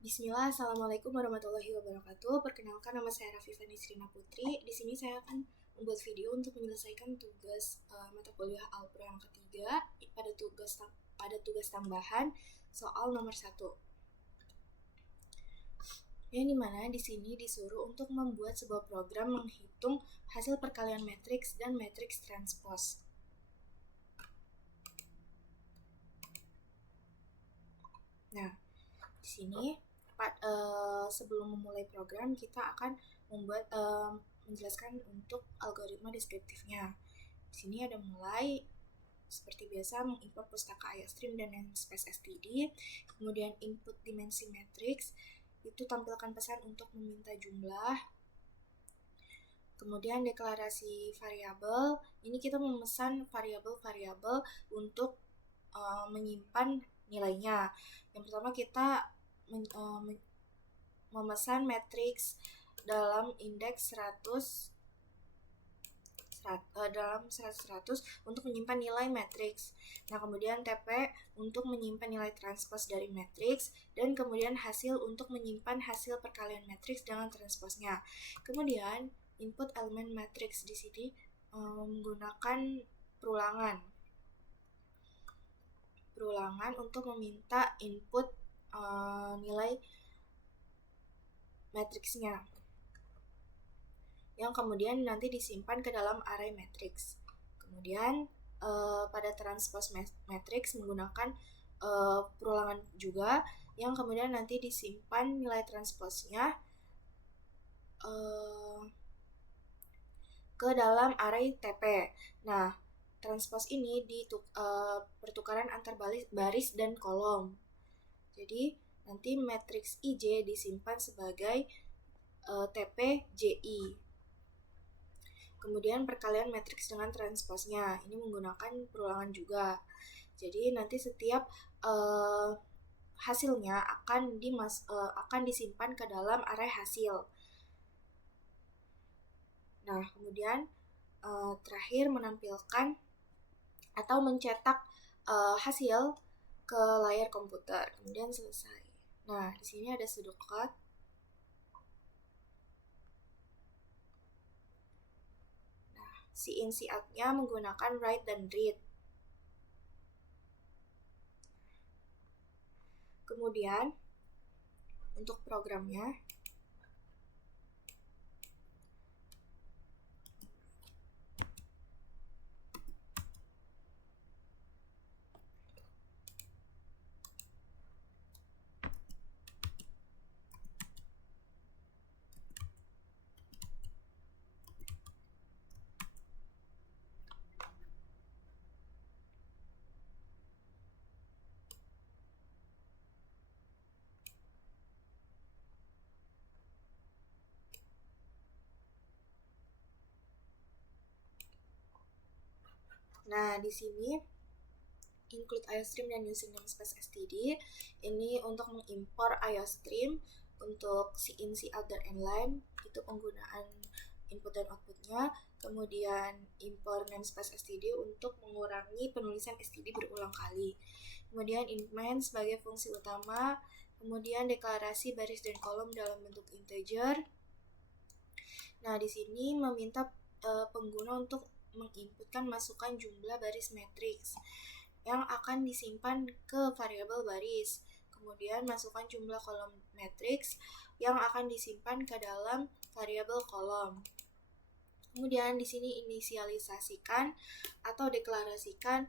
Bismillah, Assalamualaikum warahmatullahi wabarakatuh. Perkenalkan, nama saya Rafifah Nisrina Putri. Di sini saya akan membuat video untuk menyelesaikan tugas mata kuliah Alpro yang ketiga pada tugas tambahan soal nomor 1. Yang dimana di sini disuruh untuk membuat sebuah program menghitung hasil perkalian matriks dan matriks transpose. Nah, di sini sebelum memulai program kita akan menjelaskan untuk algoritma deskriptifnya. Di sini ada mulai seperti biasa mengimport pustaka IOStream dan namespace std, kemudian input dimensi matriks, itu tampilkan pesan untuk meminta jumlah, kemudian deklarasi variabel, ini kita memesan variabel-variabel untuk menyimpan nilainya. Yang pertama kita memesan matriks dalam indeks 100 untuk menyimpan nilai matriks. Nah, kemudian TP untuk menyimpan nilai transpose dari matriks, dan kemudian hasil untuk menyimpan hasil perkalian matriks dengan transposnya. Kemudian input elemen matriks di sini menggunakan perulangan untuk meminta input nilai matriksnya yang kemudian nanti disimpan ke dalam array matriks. Kemudian pada transpose matriks menggunakan perulangan juga yang kemudian nanti disimpan nilai transposnya ke dalam array TP. Nah, transpose ini di pertukaran antar baris dan kolom. Jadi nanti matriks IJ disimpan sebagai TP JI. Kemudian perkalian matriks dengan transposnya ini menggunakan perulangan juga. Jadi nanti setiap hasilnya akan disimpan ke dalam array hasil. Nah, kemudian terakhir menampilkan atau mencetak hasil ke layar komputer, kemudian selesai. Nah, di sini ada pseudocode. Nah, in cout-nya menggunakan write dan read. Kemudian untuk programnya, nah di sini include IOStream dan using namespace std ini untuk mengimpor IOStream untuk in cout dan inline, itu penggunaan input dan outputnya. Kemudian import namespace std untuk mengurangi penulisan std berulang kali. Kemudian int main sebagai fungsi utama. Kemudian deklarasi baris dan kolom dalam bentuk integer. Nah, di sini meminta pengguna untuk menginputkan masukan jumlah baris matriks yang akan disimpan ke variabel baris. Kemudian masukkan jumlah kolom matriks yang akan disimpan ke dalam variabel kolom. Kemudian di sini inisialisasikan atau deklarasikan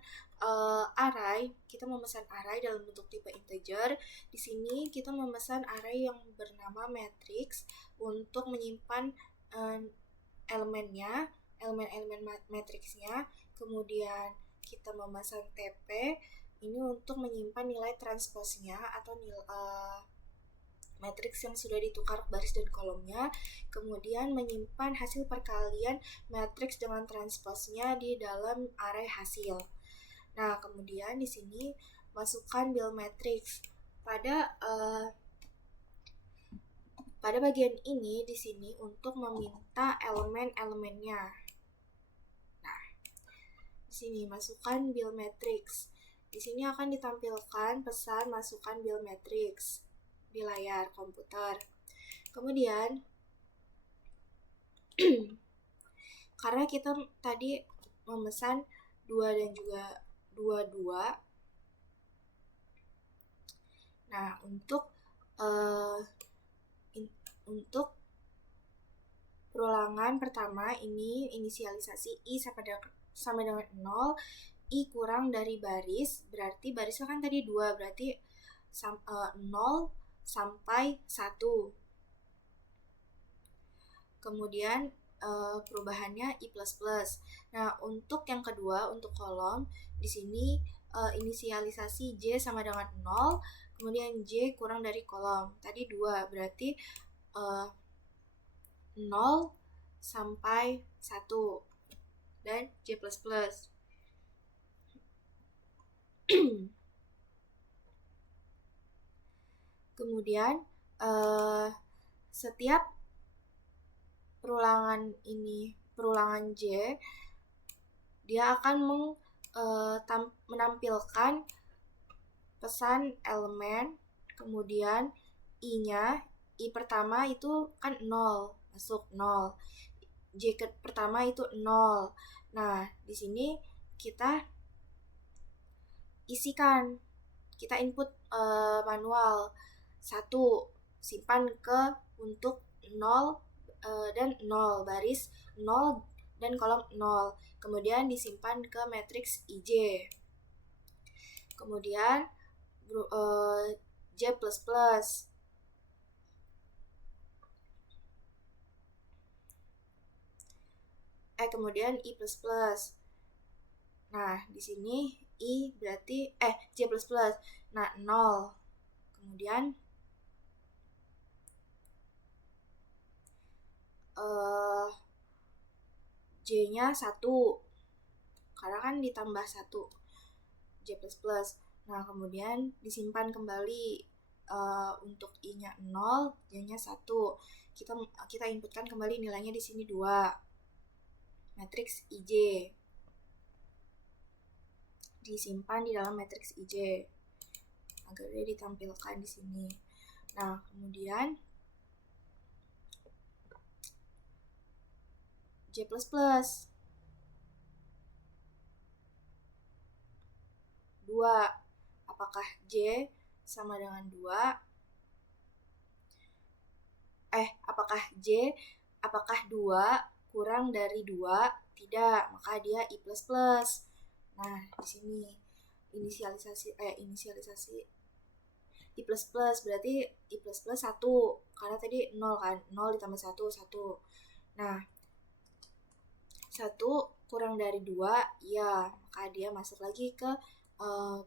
array. Kita memesan array dalam bentuk tipe integer. Di sini kita memesan array yang bernama matrix untuk menyimpan elemen-elemen matriksnya. Kemudian kita memesan TP ini untuk menyimpan nilai transposnya atau nilai matriks yang sudah ditukar baris dan kolomnya. Kemudian menyimpan hasil perkalian matriks dengan transposnya di dalam array hasil. Nah, kemudian di sini masukkan build matrix pada bagian ini di sini untuk meminta elemen-elemennya. Nah, di sini masukkan build matrix. Di sini akan ditampilkan pesan masukkan build matrix. di layar komputer. Kemudian karena kita tadi memesan 2 dan juga 22. Nah, untuk perulangan pertama ini inisialisasi I sama dengan 0, I kurang dari baris, berarti barisnya kan tadi 2, berarti 0 sampai 1. Kemudian perubahannya I++. Nah, untuk yang kedua, untuk kolom, di sini inisialisasi J sama dengan 0, kemudian J kurang dari kolom. Tadi 2, berarti 0 sampai 1. Dan J++. Kemudian setiap perulangan J, dia akan menampilkan pesan elemen, kemudian I-nya, I pertama itu kan 0, masuk 0. J pertama itu 0. Nah, di sini kita isikan, kita input manual 1, simpan ke untuk 0 dan 0, baris 0 dan kolom 0. Kemudian disimpan ke matriks IJ. Kemudian J++. Kemudian I++. Nah, di sini I berarti J++. Nah, 0. Kemudian J-nya 1. Karena kan ditambah 1. J++. Nah, kemudian disimpan kembali untuk I-nya 0, J-nya 1. Kita inputkan kembali nilainya di sini 2. Matriks IJ. Disimpan di dalam matriks IJ agar dia ditampilkan di sini. Nah, kemudian J++. Apakah J sama dengan 2? Apakah 2 kurang dari 2? Tidak, maka dia I++. Nah, di sini inisialisasi I++, berarti I++ 1, karena tadi 0 kan, 0 ditambah 1, 1. Nah, 1 kurang dari 2, ya, maka dia masuk lagi ke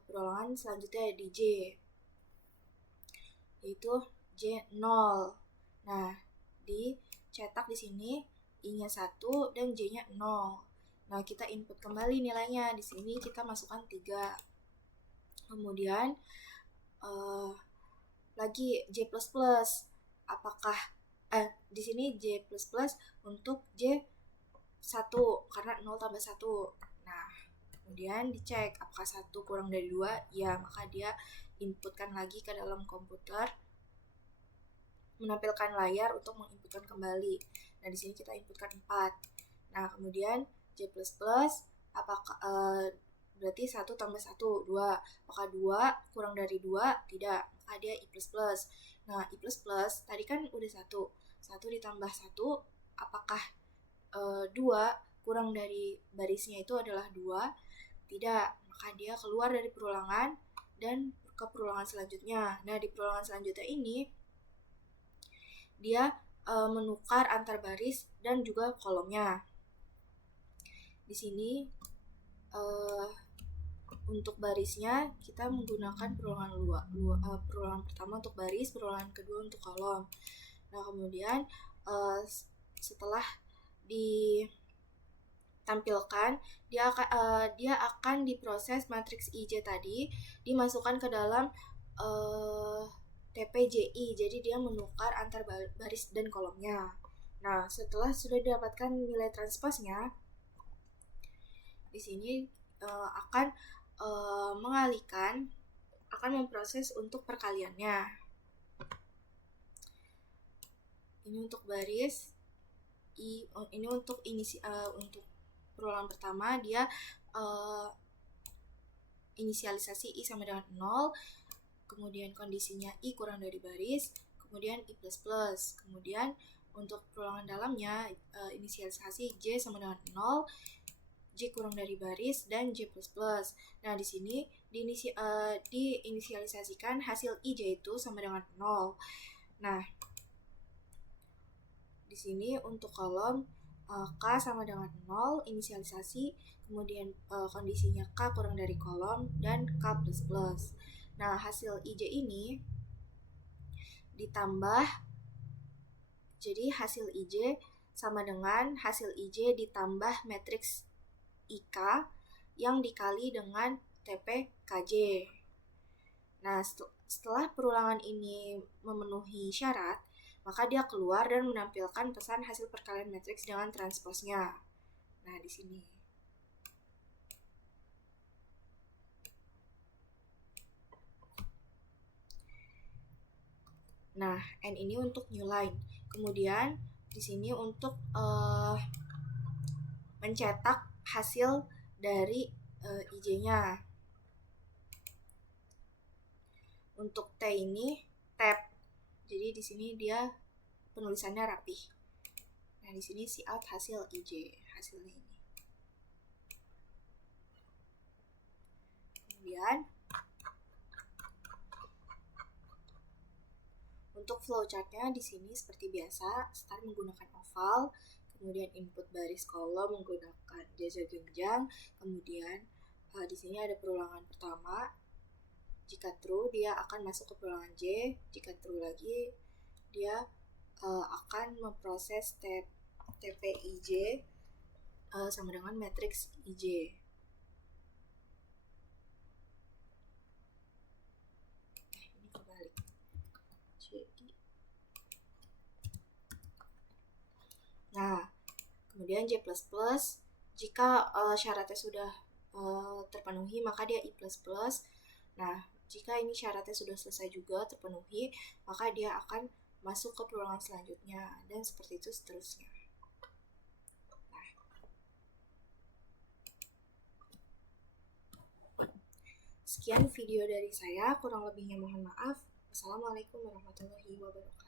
perulangan selanjutnya di J, yaitu J0. Nah, dicetak di sini I-nya 1 dan J-nya 0. Nah, kita input kembali nilainya. Di sini kita masukkan 3. Kemudian lagi J++. Apakah di sini J++ untuk J 1 karena 0 tambah 1. Nah, kemudian dicek apakah 1 kurang dari 2, ya, maka dia inputkan lagi ke dalam komputer, menampilkan layar untuk menginputkan kembali. Nah, di sini kita inputkan 4. Nah, kemudian J++, apakah berarti 1 tambah 1, 2. Apakah 2 kurang dari 2? Tidak, maka dia I++. Nah, I++ tadi kan udah 1. 1 ditambah 1, apakah 2 kurang dari barisnya itu adalah 2? Tidak, maka dia keluar dari perulangan dan ke perulangan selanjutnya. Nah, di perulangan selanjutnya ini dia menukar antar baris dan juga kolomnya. Di sini untuk barisnya kita menggunakan perulangan perulangan pertama untuk baris, perulangan kedua untuk kolom. Nah, kemudian setelah ditampilkan, dia akan diproses matriks IJ tadi, dimasukkan ke dalam TPJI, jadi dia menukar antar baris dan kolomnya. Nah, setelah sudah didapatkan nilai transposnya, di sini akan mengalihkan, akan memproses untuk perkaliannya. Ini untuk baris I, ini untuk untuk perulangan pertama dia inisialisasi I sama dengan 0, kemudian kondisinya I kurang dari baris, kemudian I++, kemudian untuk perulangan dalamnya inisialisasi J sama dengan 0, J kurang dari baris, dan J++. Nah, di sini diinisialisasikan hasil IJ itu sama dengan 0. Nah, di sini untuk kolom K sama dengan 0, inisialisasi, kemudian kondisinya K kurang dari kolom, dan K++. Nah, hasil IJ ini ditambah, jadi hasil IJ sama dengan hasil IJ ditambah matriks IK yang dikali dengan TP KJ. Nah, setelah perulangan ini memenuhi syarat, maka dia keluar dan menampilkan pesan hasil perkalian matriks dengan transposnya. Nah, di sini. Nah, N ini untuk new line. Kemudian di sini untuk mencetak hasil dari IJ-nya. Untuk T ini tab. Jadi di sini dia penulisannya rapih. Nah, di sini see out hasil IJ, hasilnya ini. Kemudian untuk flowchartnya di sini seperti biasa, start menggunakan oval, kemudian input baris kolom menggunakan jajak genjang, kemudian di sini ada perulangan pertama. Jika true, dia akan masuk ke perulangan J. Jika true lagi, dia akan memproses TPIJ sama dengan matriks IJ. Ini kebalik. Nah, kemudian J++, jika syaratnya sudah terpenuhi, maka dia I++. Nah, jika ini syaratnya sudah selesai juga terpenuhi, maka dia akan masuk ke perulangan selanjutnya, dan seperti itu seterusnya. Nah, sekian video dari saya, kurang lebihnya mohon maaf. Wassalamualaikum warahmatullahi wabarakatuh.